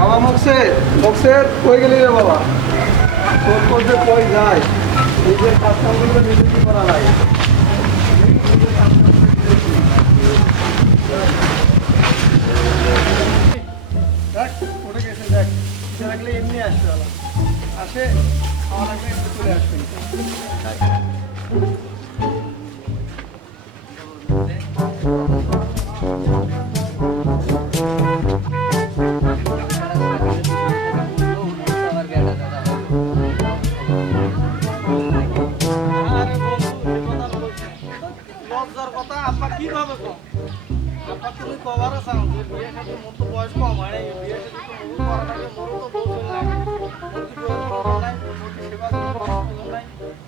বাবা মকসেদ মকসেদ কই গেলি রে বাবা? তোর করতে কই যায়? নিজের কাজ কামগুলো নিজে কি করা লাগে? দেখ ওটা গেছে দেখ রাখলে এমনি আসবে ওরা আসে খাওয়া লাগলে একটু চলে আসবে। লজ্জার কথা আপা কিভাবে কম আপা তুমি কবার চাও যে বিয়ে সাথে মোর তো বয়স কম হয় নাই বিয়ে সাথে তো মোর করা লাগে মোর তো বউজন নাই মোর কি প্রয়োজন নাই মোর কি সেবা প্রয়োজন নাই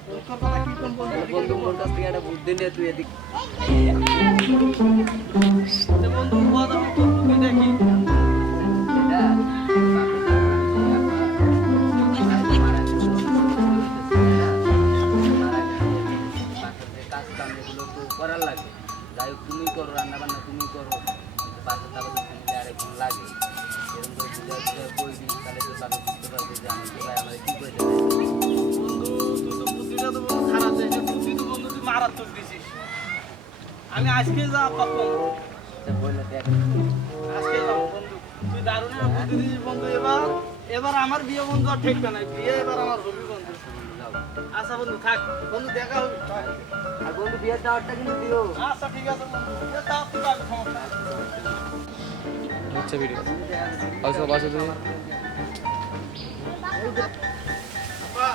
তোর কথা কি কোন বন্ধু মোর কাছ থেকে একটা বুদ্ধি নিয়ে তুই এদিক তে বন্ধু কথা তো তুমি দেখি করার লাগে যাই হোক তুমি করো রান্না বান্না তুমি করো কিন্তু বাচ্চা তাহলে তুমি আরেকজন লাগে এরকম করে বুঝে কই দিই তাহলে তো বাবা বুঝতে পারবে যে আমি ভাই আমার কি করে দেবে বন্ধু তুই তো বুদ্ধিটা তো বন্ধু খারাপ দেয় বুদ্ধি তো বন্ধু তুই মারাত্মক দিছিস আমি আজকে যা পাবো বললে দেখ আজকে যাও বন্ধু তুই দারুণের বুদ্ধি দিছিস বন্ধু এবার আমার বিয়ে বন্ধু আর ঠিক না বিয়ে এবার আমার হবি বন্ধু আচ্ছা বন্ধু থাক বন্ধু দেখা হবে আর বন্ধু বিয়ের দাওয়াতটা কিন্তু দিও আচ্ছা ঠিক আছে বন্ধু দাও তুই যাবি সমস্যা আচ্ছা ভিডিও আসো বাসা তুমি আপা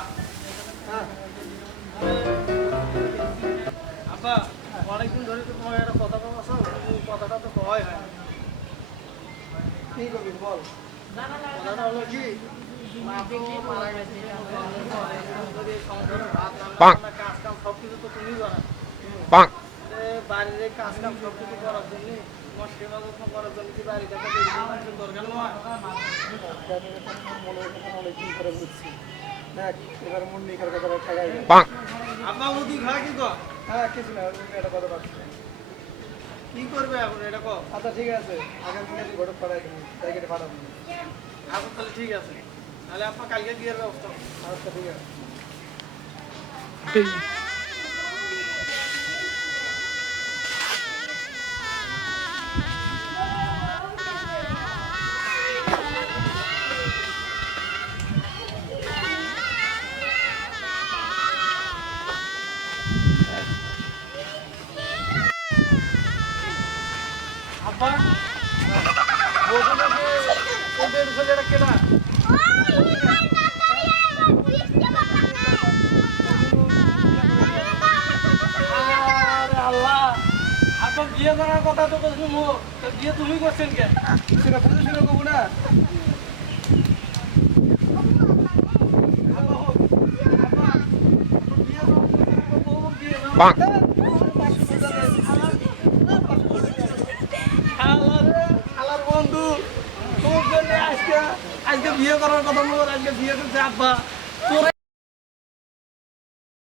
হ্যাঁ আপা অনেকদিন ধরে তো তোমার একটা কথা বলা আছে কিন্তু কথাটা তো কয় হয় কি করবি বল কথাটা হলো কি মা তো মারা গেছে সংসারে ভাত রান্না কাজ কাম সব কিছু তো তুমি করো বাড়ির কাজ কাম সব কিছু করার জন্য তোমার সেবা যত্ন করার জন্য কি বাড়িতে একটা দরকার নয় অনেকদিন করে বুঝছি দেখ এবার মন নিকার কথা ঠেকাই আপনার মুদি খাওয়া কি কর হ্যাঁ কিছু না একটা কথা পাচ্ছি কি করবে এখন এটা কো আচ্ছা ঠিক আছে আগামীকাল ঘটক পাঠাই দেবো তাই কেটে পাঠাবো আচ্ছা তাহলে ঠিক আছে তাহলে আপনার কালকে বিয়ের ব্যবস্থা আচ্ছা ঠিক আছে আব্বা বলছিলাম যে ওদের ছেলেটা কেনা আল্লাহ আপনার বিয়ে করার কথা তো বলছিলাম বিয়ে তুমি করছেন কে সেটা বুঝে শুনে কবো না বন্ধু তোমার জন্য আজকে বিয়ে করার কথা বল আজকে বিয়ে করছে আব্বা